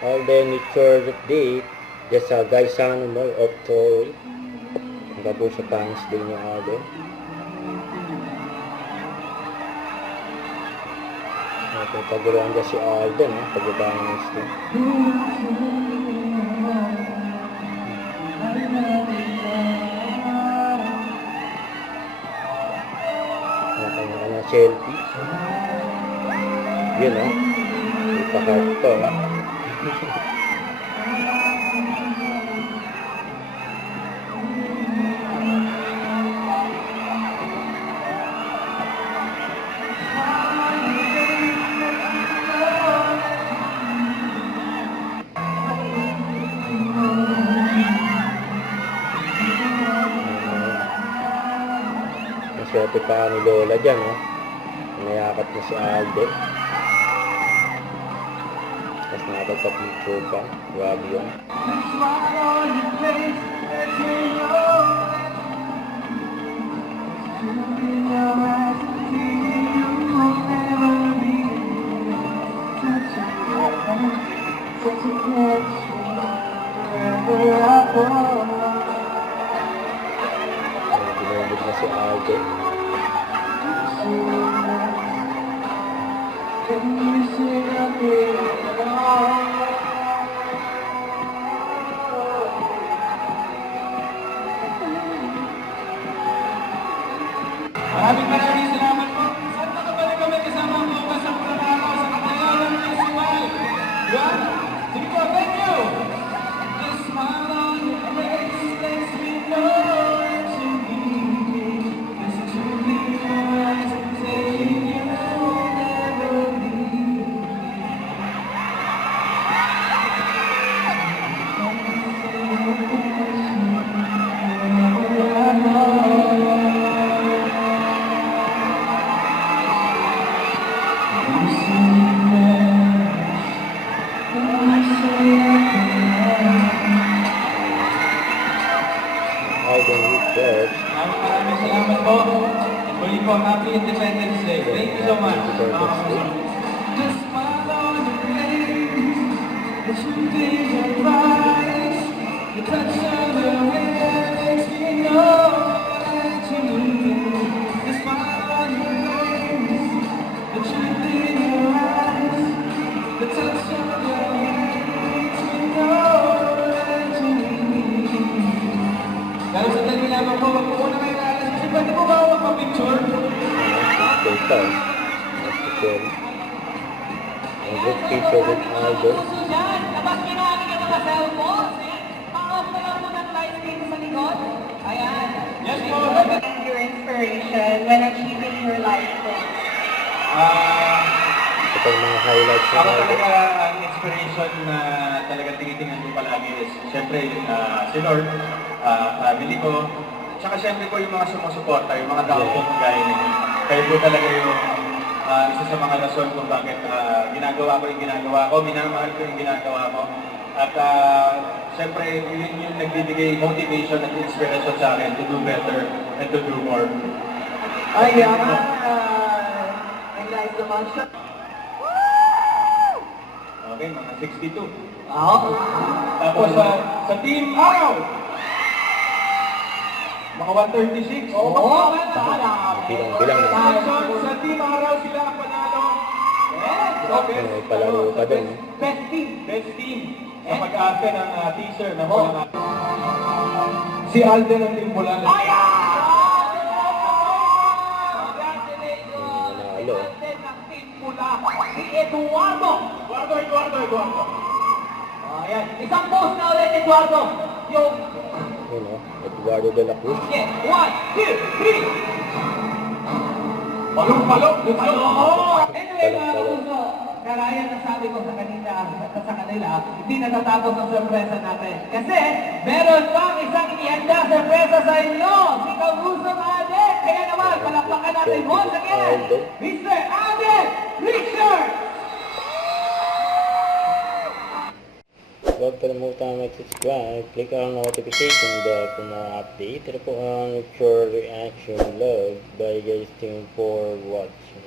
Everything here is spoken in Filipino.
Alden with your update. Just guys, more of Tory. Hanggang po sa fans day ni Alden. Paguluhan dyan si Alden, pagbabang ng steam. Kanya-kanya selfie. Yun, ipakart to. Swerte pa ni Lola dyan, nayakap na si Alden. Tapos nakapagpa-picture pa. Grabe yun. Binubog na si Alden. Maraming salamat po. Saan nakabalik kami kasama ang mga sa Pulanaro sa Katayanan ng Festival. Diba? Sige po, thank you! The smile on your face lets me know that you need me. There's a truth in your eyes saying you will never leave me. Alden with George. Maraming salamat po. Muli po, Happy Independence Day. Thank you so much. Just smile on your face, the truth in your eyes, the touch of your hand makes me know that you need me. The smile on your face, the truth in your eyes, the touch of your hand makes me know that you need me. Dahil sa dali lamang po, wag po muna kayo naalas. Kasi pwede po ba ako magpa-picture? Ang good picture with Alden. Labas kinahali ka mga cellphones, Pa-off na lang po ng lights dito sa likod. Ayan. Yes po. And your inspiration when achieving your life goals. Ito pa yung mga highlights ng Ako Alden. talaga ang inspiration na talaga tinitingnan ko palagi is siyempre si Lord, family ko, tsaka siyempre po yung mga sumusuporta, yung mga tao po kagaya ninyo. Kayo po talaga yung isa sa mga rason kung bakit ginagawa ko yung ginagawa ko, minamahal ko yung ginagawa ko. At siyempre yun yung nagbibigay motivation at inspiration sa akin to do better and to do more. Ayan. Ang guys naman siya. Okay, mga 62. Oo. Tapos sa Team Araw, mga 136. Oo. Bilang na. Sa Team Araw sila ang panalo. Yes. So, May palaro pa din. Best team. Best team sa pag-arte ng teaser ng Pulangan. Si Alden ang Team Pulangan. Nanalo. Si Eduardo. Eduardo. Ayan. Isang post na ulit, Eduardo. Yung... Yun, Eduardo de la Cruz. Yeah. 1, 2, 3. Palong-palong. Anyway, mga kapuso, kagaya ng sabi ko sa kanila, hindi natatapos ang sorpresa natin. Kasi, meron pang isang ihanda sorpresa sa inyo, si Kapuso Alden. Kaya naman, palakpakan natin once again, Mr. Alden Richard! Huwag kalimutan mag-subscribe, click ang notification bell for more update. Ito po ang your reaction love by guys team for watching.